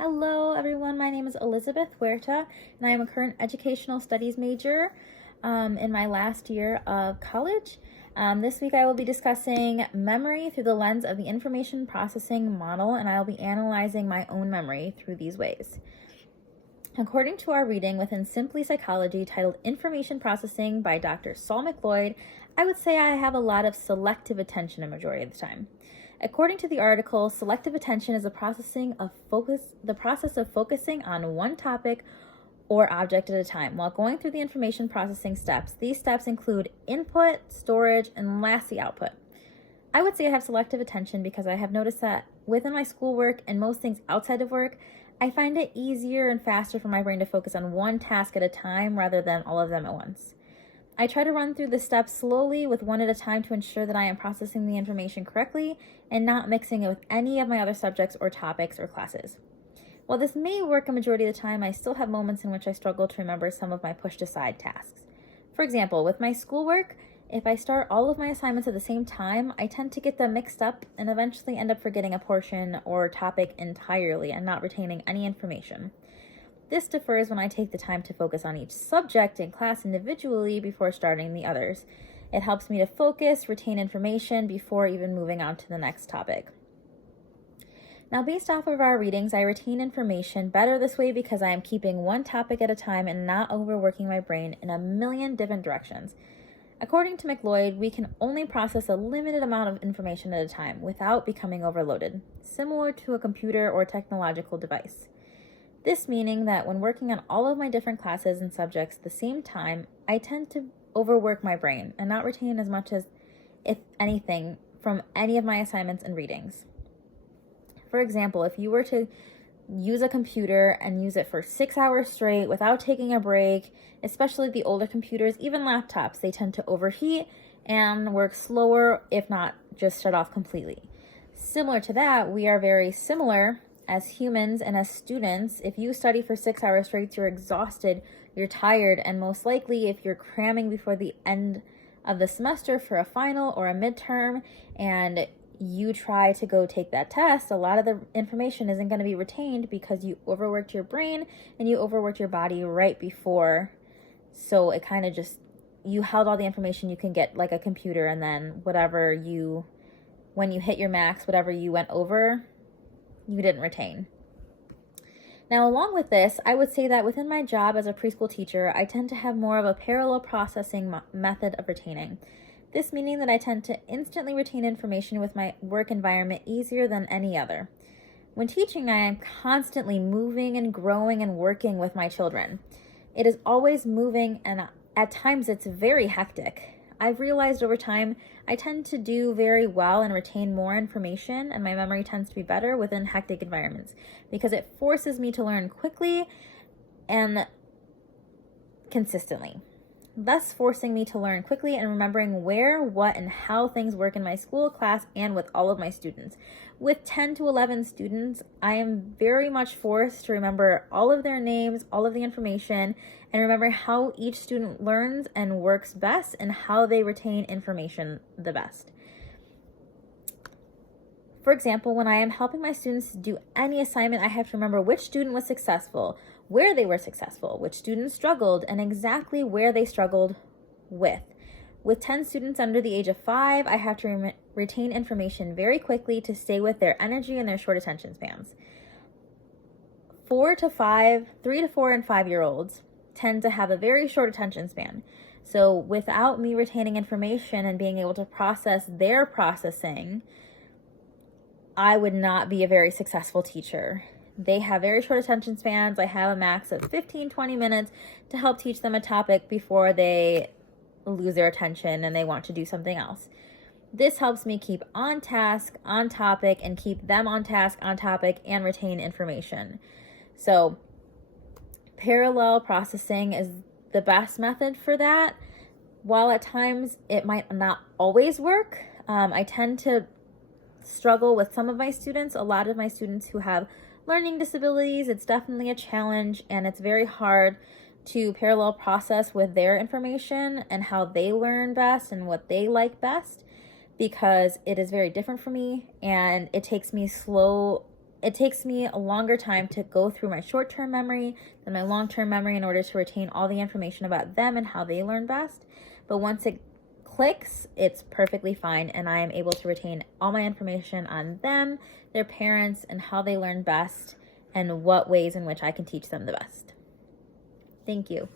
Hello, everyone. My name is Elizabeth Huerta, and I am a current educational studies major in my last year of college. This week, I will be discussing memory through the lens of the information processing model, and I will be analyzing my own memory through these ways. According to our reading within Simply Psychology titled Information Processing by Dr. Saul McLeod, I would say I have a lot of selective attention a majority of the time. According to the article, selective attention is the process of focusing on one topic or object at a time. While going through the information processing steps, these steps include input, storage, and lastly, output. I would say I have selective attention because I have noticed that within my schoolwork and most things outside of work, I find it easier and faster for my brain to focus on one task at a time rather than all of them at once. I try to run through the steps slowly with one at a time to ensure that I am processing the information correctly and not mixing it with any of my other subjects or topics or classes. While this may work a majority of the time, I still have moments in which I struggle to remember some of my pushed aside tasks. For example, with my schoolwork, if I start all of my assignments at the same time, I tend to get them mixed up and eventually end up forgetting a portion or topic entirely and not retaining any information. This differs when I take the time to focus on each subject in class individually before starting the others. It helps me to focus, retain information before even moving on to the next topic. Now, based off of our readings, I retain information better this way because I am keeping one topic at a time and not overworking my brain in a million different directions. According to McLeod, we can only process a limited amount of information at a time without becoming overloaded, similar to a computer or technological device. This meaning that when working on all of my different classes and subjects at the same time, I tend to overwork my brain and not retain as much as, if anything, from any of my assignments and readings. For example, if you were to use a computer and use it for 6 hours straight without taking a break, especially the older computers, even laptops, they tend to overheat and work slower, if not just shut off completely. Similar to that, we are very similar as humans and as students. If you study for 6 hours straight, you're exhausted, you're tired, and most likely if you're cramming before the end of the semester for a final or a midterm and you try to go take that test, a lot of the information isn't going to be retained because you overworked your brain and you overworked your body right before. So it kind of just, you held all the information you can get like a computer, and then when you hit your max, whatever you went over, you didn't retain. Now, along with this, I would say that within my job as a preschool teacher, I tend to have more of a parallel processing method of retaining. This meaning that I tend to instantly retain information with my work environment easier than any other. When teaching, I am constantly moving and growing and working with my children. It is always moving, and at times it's very hectic. I've realized over time I tend to do very well and retain more information, and my memory tends to be better within hectic environments because it forces me to learn quickly and consistently, thus forcing me to learn quickly and remembering where, what, and how things work in my school, class, and with all of my students. With 10 to 11 students, I am very much forced to remember all of their names, all of the information, and remember how each student learns and works best and how they retain information the best. For example, when I am helping my students do any assignment, I have to remember which student was successful, where they were successful, which students struggled, and exactly where they struggled with. With 10 students under the age of 5, I have to retain information very quickly to stay with their energy and their short attention spans. 3 to 4 and 5-year-olds tend to have a very short attention span. So without me retaining information and being able to process their processing, I would not be a very successful teacher. They have very short attention spans. I have a max of 15-20 minutes to help teach them a topic before they lose their attention and they want to do something else. This helps me keep on task, on topic, and keep them on task, on topic, and retain information. So parallel processing is the best method for that. While at times it might not always work, I tend to struggle with some of my students. A lot of my students who have learning disabilities, it's definitely a challenge, and it's very hard to parallel process with their information and how they learn best and what they like best, because it is very different for me and it takes me slow it takes me a longer time to go through my short-term memory than my long-term memory in order to retain all the information about them and how they learn best. But once it clicks, it's perfectly fine, and I am able to retain all my information on them, their parents, and how they learn best, and what ways in which I can teach them the best. Thank you.